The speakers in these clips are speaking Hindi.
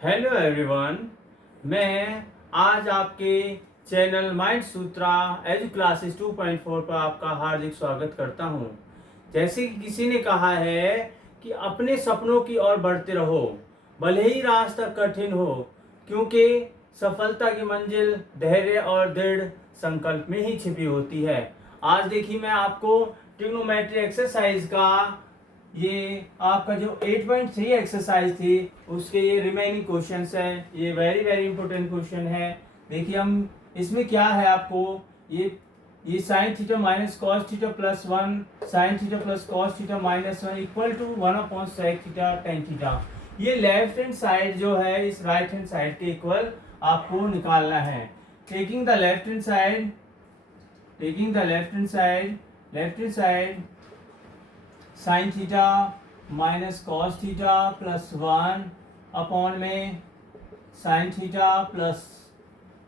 Hello everyone. मैं आज आपके चैनल माइंड सूत्रा एजू क्लासेस 2.4 पर आपका हार्दिक स्वागत करता हूं। जैसे कि किसी ने कहा है कि अपने सपनों की ओर बढ़ते रहो, भले ही रास्ता कठिन हो, क्योंकि सफलता की मंजिल धैर्य और दृढ़ संकल्प में ही छिपी होती है। आज देखिए, मैं आपको ट्रिग्नोमेट्री एक्सरसाइज का ये आपका जो 8.3 एक्सरसाइज थी उसके ये रिमेनिंग क्वेश्चंस हैं। ये वेरी वेरी इंपॉर्टेंट क्वेश्चन है। देखिए, हम इसमें क्या है, आपको ये sine theta minus cos theta plus 1 sine theta plus cos theta minus 1 equal to 1 upon sec theta tan theta. ये लेफ्ट हैंड साइड जो है इस राइट हैंड साइड के इक्वल आपको निकालना है। Taking the left hand side left hand side sine theta minus cos theta plus 1 upon में sine theta plus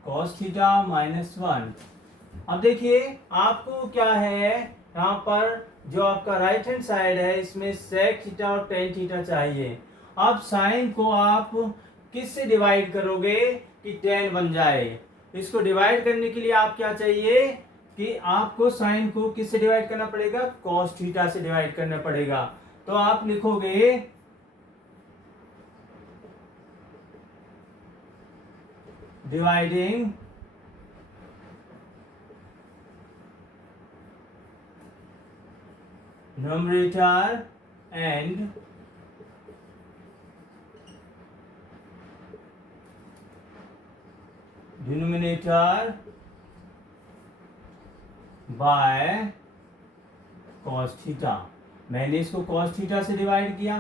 cos theta minus 1। अब देखिए, आपको क्या है, यहाँ पर जो आपका राइट हैंड साइड है इसमें सेक थीटा और टेन थीटा चाहिए। अब साइन को आप किस से डिवाइड करोगे कि टेन बन जाए? इसको डिवाइड करने के लिए आप क्या चाहिए कि आपको साइन को किस से डिवाइड करना पड़ेगा? कॉस थीटा से डिवाइड करना पड़ेगा। तो आप लिखोगे dividing numerator and denominator by cos theta. मैंने इसको cos थीटा से डिवाइड किया।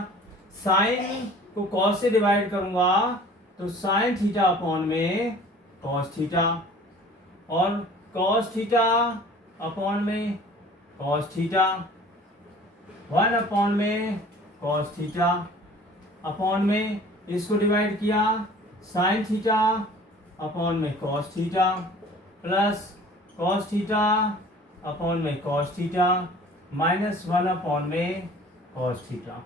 साइन को cos से डिवाइड करूंगा तो साइन थीटा अपॉन में cos थीटा, और cos थीटा अपॉन में cos थीटा, 1 अपॉन में cos थीटा अपॉन में इसको डिवाइड किया साइन थीटा अपॉन में cos theta plus cos theta upon में cos थीटा माइनस 1 अपॉन में cos थीटा।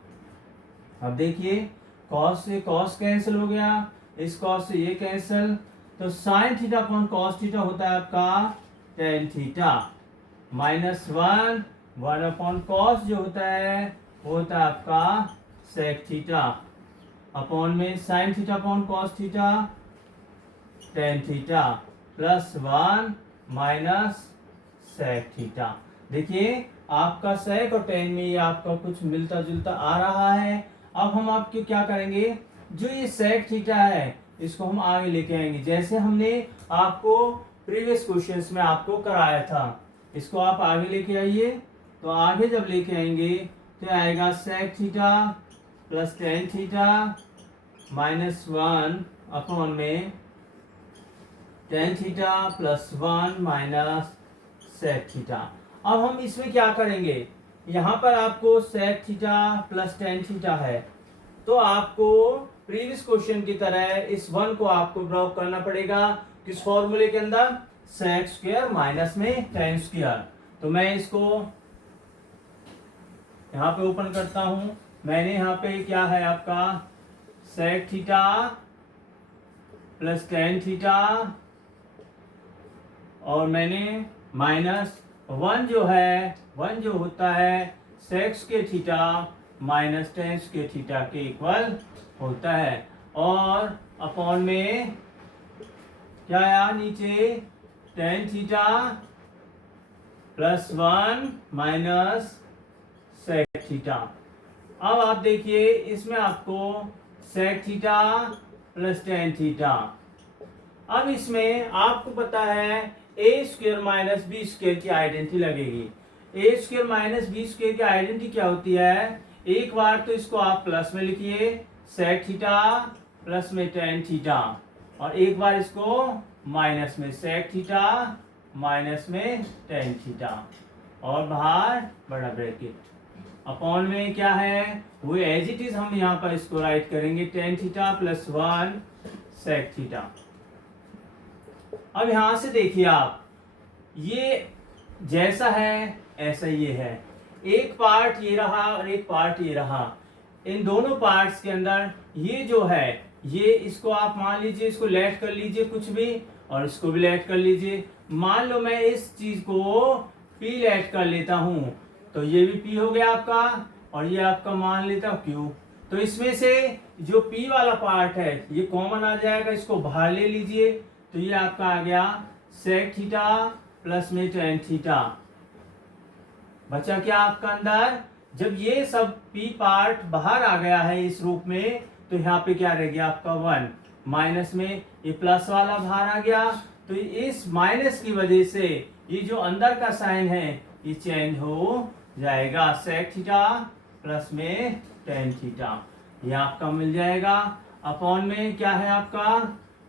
अब देखिए, cos से cos कैंसिल हो गया, इस cos से ये कैंसिल, तो sine theta upon cos theta होता है आपका tan theta minus 1 upon cos जो होता है वो होता है आपका सेक थीटा अपॉन में sine theta upon cos theta tan theta plus 1 minus sec theta. देखिए, आपका सेक और टेन में ये आपका कुछ मिलता जुलता आ रहा है। अब हम आपके क्या करेंगे, जो ये सेक थीटा है इसको हम आगे लेके आएंगे, जैसे हमने आपको प्रीवियस क्वेश्चंस में आपको कराया था। इसको आप आगे लेके आइए। तो आगे जब लेके आएंगे तो आएगा sec theta plus tan theta minus 1 upon में tan theta plus 1 minus sec theta. अब हम इसमें क्या करेंगे, यहाँ पर आपको sec theta plus tan theta है, तो आपको प्रीवियस क्वेश्चन की तरह इस 1 को आपको ड्रॉप करना पड़ेगा किस फॉर्मूले के अंदर? सेक स्क्वायर माइनस में टेन स्क्वायर। तो मैं इसको यहाँ पे ओपन करता हूं। मैंने यहाँ पे क्या है आपका sec theta plus tan theta और मैंने माइनस 1 जो है 1 जो होता है सेक्स के थीटा माइनस टेंस के थीटा के इक्वल होता है, और अपॉन में क्या आया नीचे tan theta plus 1 minus sec theta. अब आप देखिए, इसमें आपको sec theta plus tan theta. अब इसमें आपको पता है A square minus B square की आइडेंटिटी लगेगी। A square minus B square की आइडेंटिटी क्या होती है? एक बार तो इसको आप प्लस में लिखिए सेक थीटा प्लस में टेन थीटा, और एक बार इसको माइनस में सेक थीटा माइनस में टेन थीटा, और बाहर बड़ा ब्रैकेट अपॉन में क्या है वो एज इट इज हम यहाँ पर इसको राइट करेंगे tan theta plus 1 sec theta. अब यहां से देखिए आप, ये जैसा है ऐसा ये है, एक पार्ट ये रहा और एक पार्ट ये रहा। इन दोनों पार्ट्स के अंदर ये जो है ये इसको आप मान लीजिए, इसको लेट कर लीजिए कुछ भी, और इसको भी लेट कर लीजिए। मान लो मैं इस चीज को P लेट कर लेता हूं, तो ये भी P हो गया आपका, और ये आपका मान लेता हूं Q। तो इसमें से जो P वाला पार्ट है ये कॉमन आ जाएगा, इसको बाहर ले लीजिए, तो ये आपका आ गया सेक थीटा प्लस में टेन थीटा। बचा क्या आपका अंदर? जब ये सब P पार्ट बाहर आ गया है इस रूप में, तो यहाँ पे क्या रह गया आपका 1, माइनस में ये प्लस वाला बाहर आ गया, तो इस माइनस की वजह से ये जो अंदर का साइन है ये चेंज हो जाएगा, सेक थीटा प्लस में टेन थीटा, ये आपका मिल जाएगा। अपॉन में क्या है आपका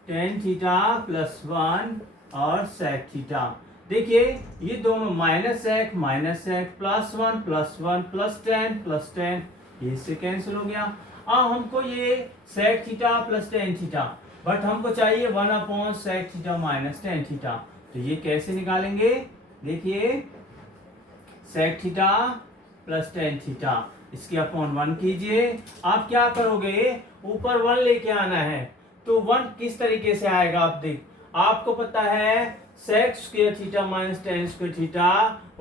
टेन थीटा प्लस 1 और सेक थीटा। देखिए ये दोनों माइनस सेक प्लस 1 प्लस 10 ये इससे कैंसिल हो गया। अब हमको ये sec theta plus tan theta, but हमको चाहिए 1 upon sec theta minus tan theta, तो ये कैसे निकालेंगे? देखिए sec theta plus tan theta, इसके अपॉन 1 कीजिए। आप क्या करोगे, ऊपर 1 लेके आना है, तो 1 किस तरीके से आएगा आप देख, आपको पता है sec square theta minus tan square theta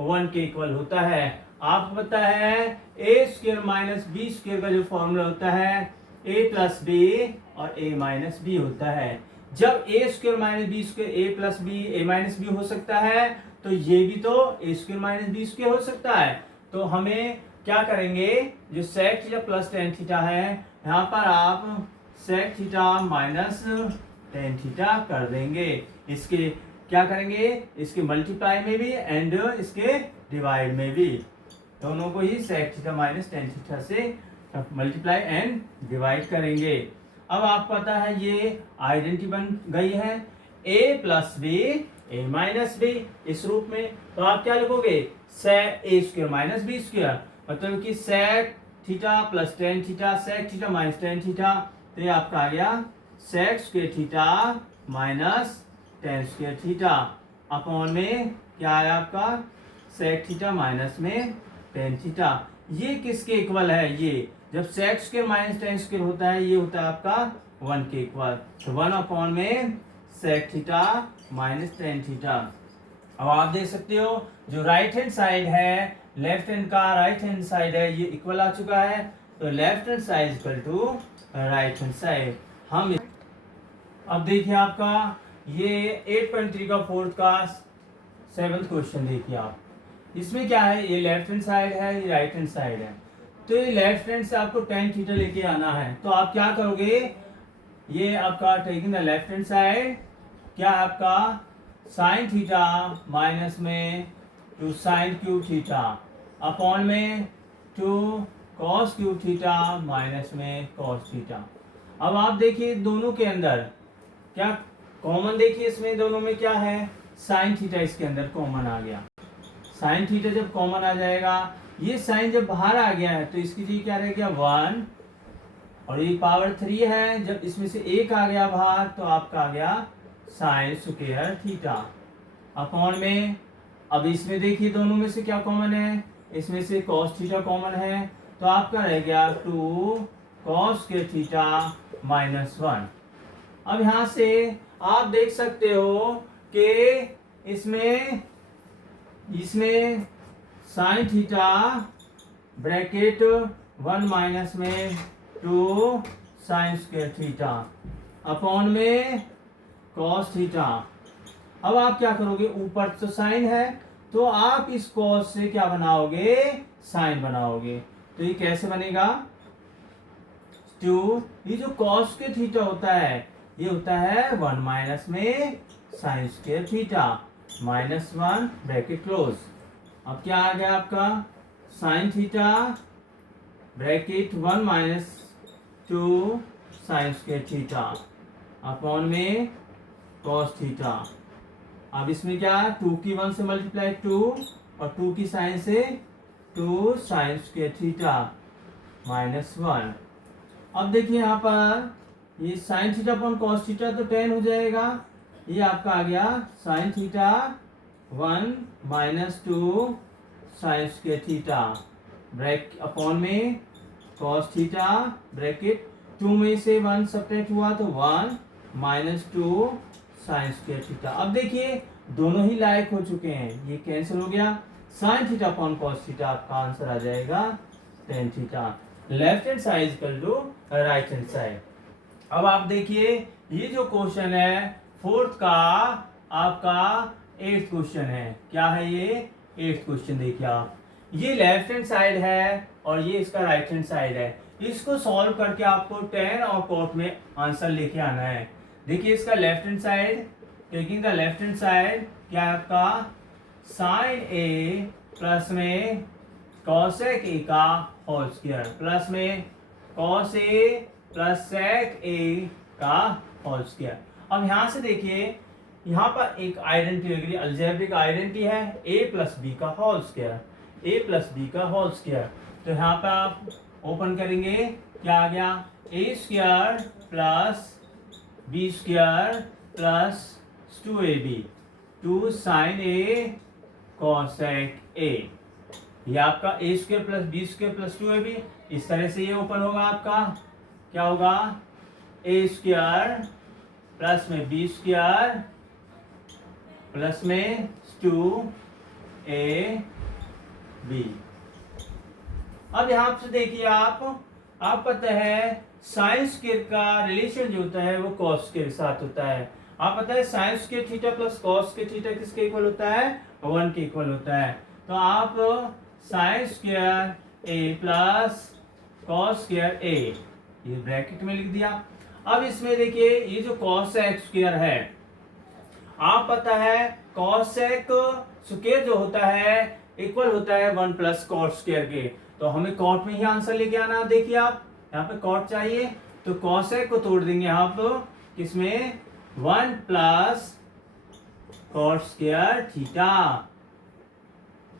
1 के इक्वल होता है। आपको पता है A square minus B square का जो फॉर्मूला होता है ए प्लस बी और ए माइनस बी होता है। जब A square minus B square A plus B A minus B हो सकता है, तो ये भी तो A square minus B square हो सकता है। तो हमें क्या करेंगे, जो sec theta plus tan theta है, यहाँ पर आप sec theta minus tan theta कर देंगे। इसके क्या करेंगे, इसके मल्टीप्लाई में भी एंड इसके डिवाइड में भी, दोनों को ही sec theta minus tan theta से मल्टीप्लाई एंड डिवाइड करेंगे। अब आपको पता है ये आइडेंटिटी बन गई है, a plus B A minus B इस रूप में, तो आप क्या लिखोगे sec A square minus B square, मतलब कि sec theta plus tan theta sec theta minus tan theta, तो ये आपका आ गया sec square theta minus tan square theta, upon में क्या आया आपका सेक थीटा माइनस में टेन थीटा। ये किसके इक्वल है, ये जब sec square minus tan square होता है ये होता है आपका 1 के इक्वल, तो 1 अपॉन में sec theta minus tan theta. अब आप देख सकते हो जो राइट हैंड साइड है, लेफ्ट हैंड का राइट हैंड साइड है, ये इक्वल आ चुका है, तो left hand side equal to right hand side. हम अब देखिए आपका ये 8.3 का फोर्थ का 7th क्वेश्चन देखिए आप, इसमें क्या है, ये लेफ्ट हैंड साइड है, ये राइट हैंड साइड है, तो ये लेफ्ट हैंड से आपको टेन थीटा लेके आना है, तो आप क्या करोगे, ये आपका taking the left hand side, क्या आपका साइन थीटा माइनस में 2 साइन क्यूब थीटा अपॉन में 2 कॉस क्यूब थीटा माइनस में कॉस थीटा। अब आप देखिए दोनों के अंदर क्या कॉमन, देखिए इसमें दोनों में क्या है, साइन थीटा इसके अंदर कॉमन आ गया। साइन थीटा जब कॉमन आ जाएगा, ये साइन जब बाहर आ गया है, तो इसकी जगह क्या रह गया 1, और ये पावर 3 है, जब इसमें से एक आ गया बाहर, तो आपका आ गया साइन स्क्वायर थीटा अपॉन में, अब इसमें देखिए दोनों में से क्या कॉमन है, इसमें से कॉस थीटा कॉमन है, तो आपका रह गया 2 कॉस के थीटा माइनस 1। अब यहाँ से आप देख सकते हो कि इसमें साइन थीटा ब्रैकेट 1 माइनस में 2 साइन स्क्वायर थीटा अपॉन में कॉस थीटा। अब आप क्या करोगे, ऊपर तो साइन है, तो आप इस कॉस से क्या बनाओगे, साइन बनाओगे, तो ये कैसे बनेगा, 2, ये जो कॉस के थीटा होता है ये होता है 1 माइनस में sign square theta minus 1 bracket close. अब क्या आ गया आपका sine theta bracket 1 minus 2 sine square theta upon में कॉस थीटा। अब इसमें क्या 2 की 1 से मल्टीप्लाई 2 और 2 की साइन से 2 साइन स्क्वायर थीटा माइनस 1। अब देखिए यहाँ पर ये sine theta upon cos theta तो 10 हो जाएगा, ये आपका आ गया sine theta 1 minus 2 sine square theta bracket upon में कॉस थीटा ब्रैकेट 2 में से 1 सब्ट्रैक्ट हुआ तो 1 माइनस 2 साइन स्क्वायर थीटा। अब देखिए दोनों ही लायक हो चुके हैं, ये कैंसिल हो गया। Sine theta upon cos theta आपका आंसर आ जाएगा tan theta. Left hand side equal to right hand side. अब आप देखिए ये जो क्वेश्चन है फोर्थ का आपका 8th क्वेश्चन है। क्या है ये 8th क्वेश्चन? देखिए आप, ये लेफ्ट हैंड साइड है और ये इसका राइट हैंड साइड है। इसको सॉल्व करके आपको टेन और कॉट में आंसर लेके आना है। देखिए इसका left hand side, taking the left hand side क्या है आपका साइन ए प्लस में कॉसेक ए का होल स्क्वायर प्लस में कॉस ए प्लस सेक ए का होल स्क्वायर। अब यहां से देखिए यहाँ पर एक आइडेंटिटी लग रही है, अलजेब्रिक आइडेंटिटी है a प्लस बी का whole square, a plus B का होल स्क्वायर। तो यहाँ पर आप ओपन करेंगे, क्या आ गया a square plus B square plus 2ab 2 sine A cosec A. ये आपका a square plus B square plus 2ab, इस तरह से ये ओपन होगा आपका। क्या होगा a स्क्वायर प्लस में बी स्क्वायर प्लस में 2ab। अब यहां से देखिए आप पता है साइन स्क्वायर का रिलेशन जो होता है वो कॉस के साथ होता है। आप पता है sine square theta plus cos के थीटा किसके इक्वल होता है 1 के इक्वल होता है। तो आप sign square A plus cos square ए ये ब्रैकेट में लिख दिया। अब इसमें देखिए ये जो कॉसेक स्क्वायर है, आप पता है कॉसेक स्क्वायर जो होता है इक्वल होता है 1 प्लस कॉट स्क्वायर के। तो हमें कॉट में ही आंसर लेके आना। देखिए आप यहाँ पे कॉट चाहिए तो कॉसेक को तोड़ देंगे आप किसमें 1 plus cot square theta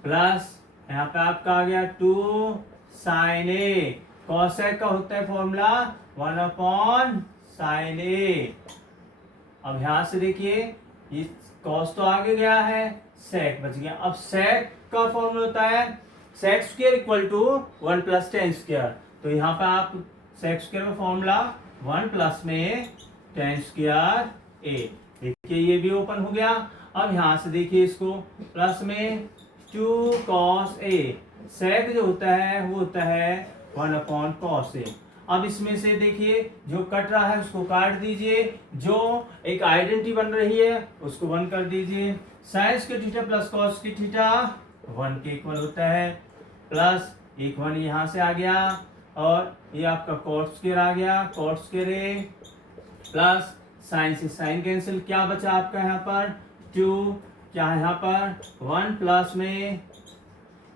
plus यहाँ पे आपका आ गया 2 साइन ए। कॉसेक का होता है फॉर्मूला 1 अपॉन साइन ए। अब यहां से देखिए ये कॉस तो आगे गया है, सेक बच गया। अब सेक का फॉर्मूला होता है sec square equal to 1 plus tan square. तो यहाँ पे आप सेक स्क्वायर का फॉर्मूला 1 प्लस में टेन स्क्वायर ए। देखिए ये भी ओपन हो गया। अब यहाँ से देखिए इसको प्लस में 2 कॉस ए। सेक जो होता है वो होता है 1 अपॉन कॉस ए। अब इसमें से देखिए जो कट रहा है उसको काट दीजिए, जो एक आइडेंटिटी बन रही है उसको 1 कर दीजिए। साइन के थीटा प्लस कॉस की थीटा 1 के इक्वल होता है प्लस एक 1 यहाँ से आ गया और ये आपका कॉट स्क्वायर आ गया, cot square A plus sign से साइन कैंसिल, क्या बचा आपका यहाँ पर 2, क्या है यहाँ पर 1 प्लस में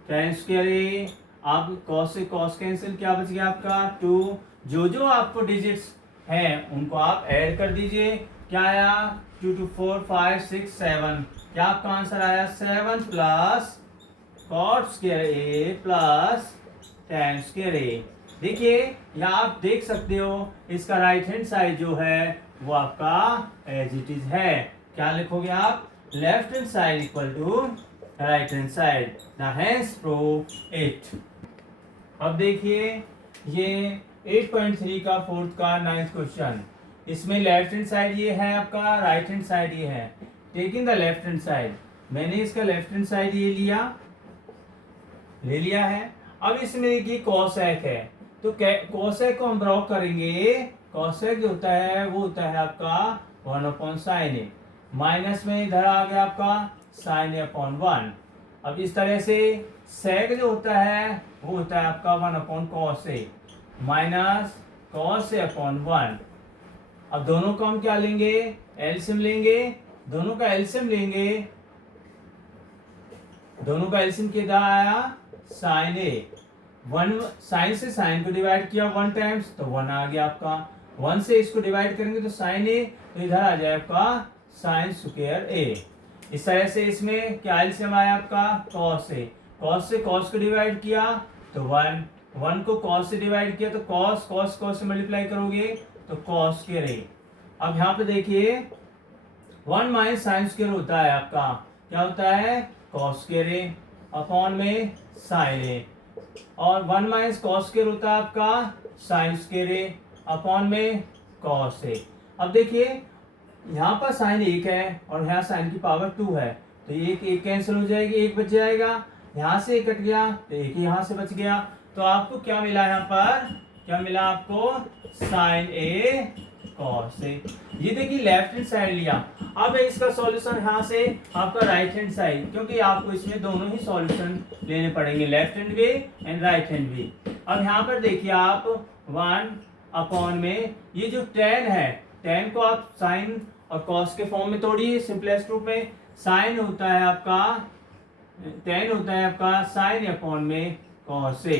टेन स्क्वायर ए। आप कॉस से कॉस कैंसिल, क्या बच गया आपका 2। जो आपको डिजिट्स हैं उनको आप ऐड कर दीजिए। क्या आया 2 2 4 5 6 7, क्या आपका आंसर आया 7 plus cot square A plus tan square A. देखिए यहाँ आप देख सकते हो इसका राइट हैंड साइड जो है वो आपका एज इट इज है। क्या लिखोगे आप left hand side equal to right hand side. The hence prove it. अब देखिए ये 8.3 का फोर्थ का 9th क्वेश्चन। इसमें लेफ्ट हैंड साइड ये है आपका, राइट हैंड साइड ये है। Taking the left hand side, मैंने इसका लेफ्ट हैंड साइड ये ले लिया है। अब इसमें देखिए कॉसेक है तो कॉसेक को हम ड्रॉ करेंगे। कॉसेक जो होता है वो होता है आपका 1 अपॉन साइन ए, माइनस में इधर आ गया आपका साइन ए अपॉन 1। अब इस तरह से सेक जो होता है वो होता है आपका 1 upon cos A minus cos A upon 1। अब दोनों को हम क्या लेंगे एलसीएम लेंगे, दोनों का एलसीएम लेंगे। दोनों का एलसीएम कितना आया साइन ए। 1 साइन से साइन को डिवाइड किया 1 टाइम्स तो 1 आ गया आपका। 1 से इसको डिवाइड करेंगे तो साइन ए, तो इधर आ जाए आपका साइन स्क्वायर ए। इस तरह से इसमें क्या एलसीएम आया आपका कॉस ए। कॉस से कॉस को डिवाइड किया तो 1, 1 को कॉस से डिवाइड किया तो कॉस, कॉस कॉस से मल्टीप्लाई करोगे तो कॉस स्क्वायर ए। अब यहाँ पे देखिए 1 माइनस साइन स्क्वायर होता है आपका, क्या होता है कॉस स्क्वायर ए अपॉन में साइन ए, और 1 माइनस कॉस स्क्वायर होता है आपका साइन स्क्वायर ए। अपॉन में कॉस ए। अब देखिए यहाँ पर साइन 1 है और यहाँ साइन की पावर 2 है, तो एक एक कैंसिल हो जाएगी, एक बच जाएगा, यहाँ से एक कट गया तो एक यहाँ से बच गया। तो आपको क्या मिला यहाँ पर, क्या मिला आपको, साइन ए कॉस ए। ये देखिए लेफ्ट हैंड साइड लिया। अब इसका सॉल्यूशन यहाँ से आपका राइट हैंड साइड, क्योंकि आपको इसमें दोनों ही सॉल्यूशन लेने पड़ेंगे, left hand way and right hand way. अब यहाँ पर देखिए आप 1 अपॉन में ये जो tan है, tan को आप साइन और कॉस के फॉर्म में तोड़िए सिंपलेस्ट रूप में। साइन होता है आपका, tan होता है आपका साइन अपॉन में कॉस ए,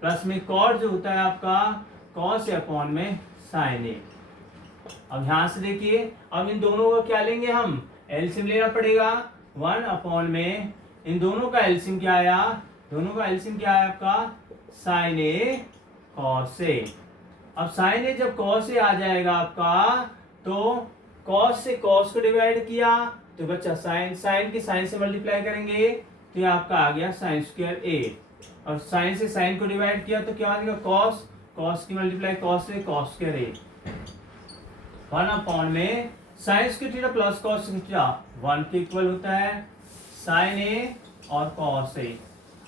प्लस में कॉट जो होता है आपका कॉस अपॉन में साइन ए। अब यहां से देखिए, अब इन दोनों का क्या लेंगे हम, एलसीएम लेना पड़ेगा। 1 अपॉन में इन दोनों का एलसीएम क्या आया, दोनों का एलसीएम क्या आया आपका, साइन ए कॉस ए। अब साइन ए जब कॉस ए आ जाएगा आपका, तो कॉस से कॉस को डिवाइड किया तो बच्चा साइन, साइन की साइन से मल्टीप्लाई करेंगे तो ये आपका आ गया साइन स्क्वायर ए। और साइन से साइन को डिवाइड किया तो क्या आ जाएगा, कॉस, कॉस की मल्टीप्लाई कॉस से कॉस स्क्वायर ए। 1 अपॉन में sign square theta plus cos square theta 1 के इक्वल होता है साइन ए और कॉस ए।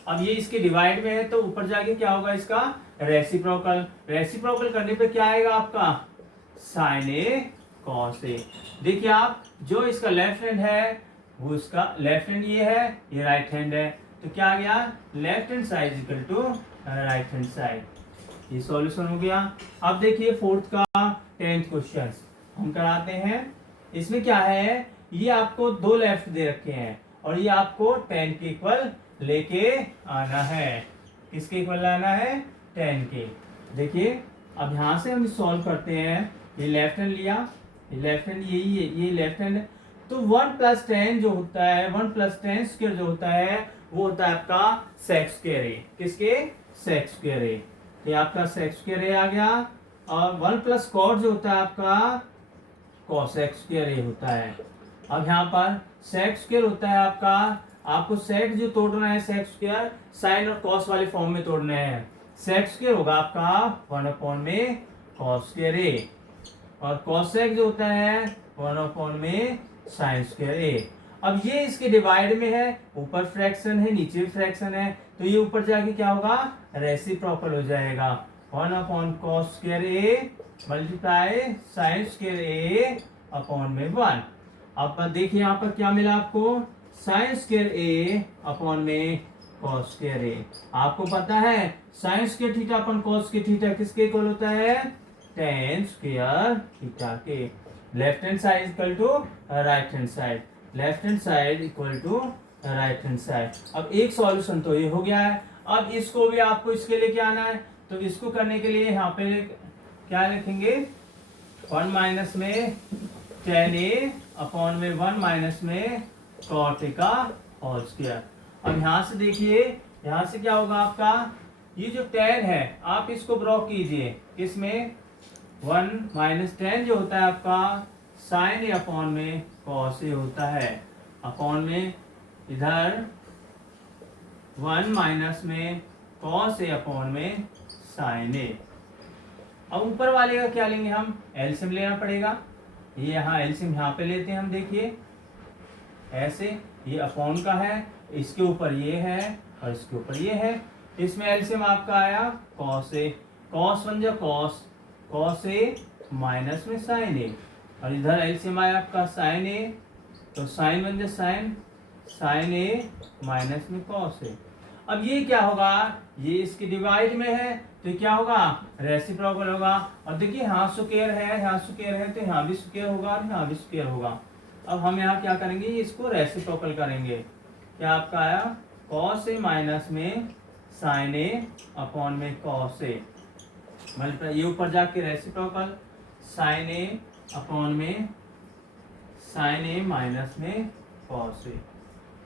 अब ये इसके डिवाइड में है तो ऊपर जाके क्या होगा इसका रेसिप्रोकल, रेसिप्रोकल करने पे क्या आएगा आपका साइन ए कॉस ए। देखिए आप जो इसका लेफ्ट हैंड है वो इसका लेफ्ट हैंड ये है, ये राइट हैंड है, तो क्या आ गया left hand side equal to right hand side. ये सॉल्यूशन हो गया। अब देखिए फोर्थ का 10th क्वेश्चन हम कराते हैं। इसमें क्या है, ये आपको दो लेफ्ट दे रखे हैं और ये आपको 10 के इक्वल लेके आना है। किसके इक्वल लाना है, 10 के। देखिए अब यहाँ से हम सॉल्व करते हैं। ये लेफ्ट हैंड लिया, ये लेफ्ट हैंड यही है, ये लेफ्ट हैंड है, तो 1 + 10 जो होता है, 1 + 10 स्क्वायर जो होता है वो होता है आपका सेक स्क्वायर ए। किसके, सेक स्क्वायर ए। तो ये आपका सेक स्क्वायर ए आ गया। और 1 + कॉट जो होता है आपका कोसेक स्क्वायर ए होता है। अब यहाँ पर सेक स्क्वायर होता है आपका, आपको सेक जो तोड़ना है, सेक स्क्वायर साइन और कॉस वाले फॉर्म में तोड़ना है। सेक स्क्वायर होगा आपका 1 अपॉन में कॉस स्क्वायर ए, और कॉसेक जो होता है 1 अपॉन में साइन स्क्वायर ए। अब ये इसके डिवाइड में है, ऊपर फ्रैक्शन है नीचे भी फ्रैक्शन है, तो ये ऊपर जाके क्या होगा रेसिप्रोकल हो जाएगा। 1 upon cos square A multiply sine square A upon में 1। अब देखिए यहाँ पर क्या मिला आपको, साइन स्क्वायर ए अपॉन में कॉस स्क्वायर ए। आपको पता है sine square theta upon cos square theta किसके इक्वल होता है, tan स्क्वायर थीटा के। Left hand side equal to right hand side, left hand side equal to right hand side. अब एक सॉल्यूशन तो ये हो गया है। अब इसको भी आपको इसके लिए क्या आना है, तो इसको करने के लिए यहाँ पे क्या लिखेंगे, 1 माइनस में tan a अपॉन में 1 माइनस में cot a का होल स्क्वायर। अब यहाँ से देखिए, यहाँ से क्या होगा आपका, ये जो tan है आप इसको ब्रॉक कीजिए, किसमें 1 माइनस tan जो होता है आपका साइन ए अपॉन में cos a होता है, अपॉन में इधर 1 माइनस में cos a अपॉन में साइन ए। अब ऊपर वाले का क्या लेंगे हम, एलसीएम लेना पड़ेगा। ये यहाँ एलसीएम यहाँ पे लेते हैं हम, देखिए ऐसे, ये अपॉन का है, इसके ऊपर ये है और इसके ऊपर ये है। इसमें एलसीएम आपका आया कॉस ए, कॉस बन जाए कॉस, कॉस ए माइनस में साइन ए, और इधर एलसीएम आया आपका साइन ए, तो साइन बन जाए साइन, साइन ए माइनस में कॉस ए। अब ये क्या होगा, ये इसके डिवाइड में है तो क्या होगा रेसिप्रोकल होगा। और देखिए यहाँ स्क्वायर है, यहाँ स्क्वायर है, तो यहाँ भी स्क्वायर होगा और यहाँ भी स्क्वायर होगा। अब हम यहाँ क्या करेंगे, इसको रेसिप्रोकल करेंगे। क्या आपका आया कॉस ए माइनस में साइन ए अपॉन में कॉस ए, मल्टीप्लाई ये ऊपर जाके रेसिप्रोकल साइन ए अपॉन में साइन ए माइनस में कॉस ए।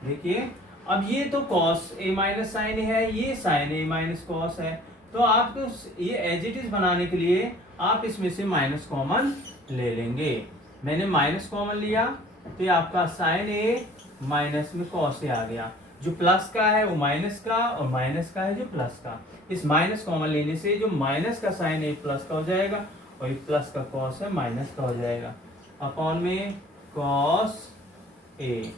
देखिए अब ये तो कॉस ए माइनस साइन ए है, ये साइन ए माइनस कॉस है, तो आपको ये एज इट इज बनाने के लिए आप इसमें से माइनस कॉमन ले लेंगे। मैंने माइनस कॉमन लिया तो ये आपका साइन ए माइनस में कॉस ए आ गया। जो प्लस का है वो माइनस का, और माइनस का है जो प्लस का। इस माइनस कॉमन लेने से जो माइनस का साइन ए प्लस का हो जाएगा, और ये प्लस का कॉस है माइनस का हो जाएगा, अपॉन में cos A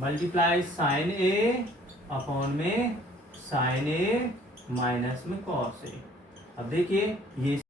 multiply sign A upon में साइन ए माइनस में कॉस ए। अब देखिए ये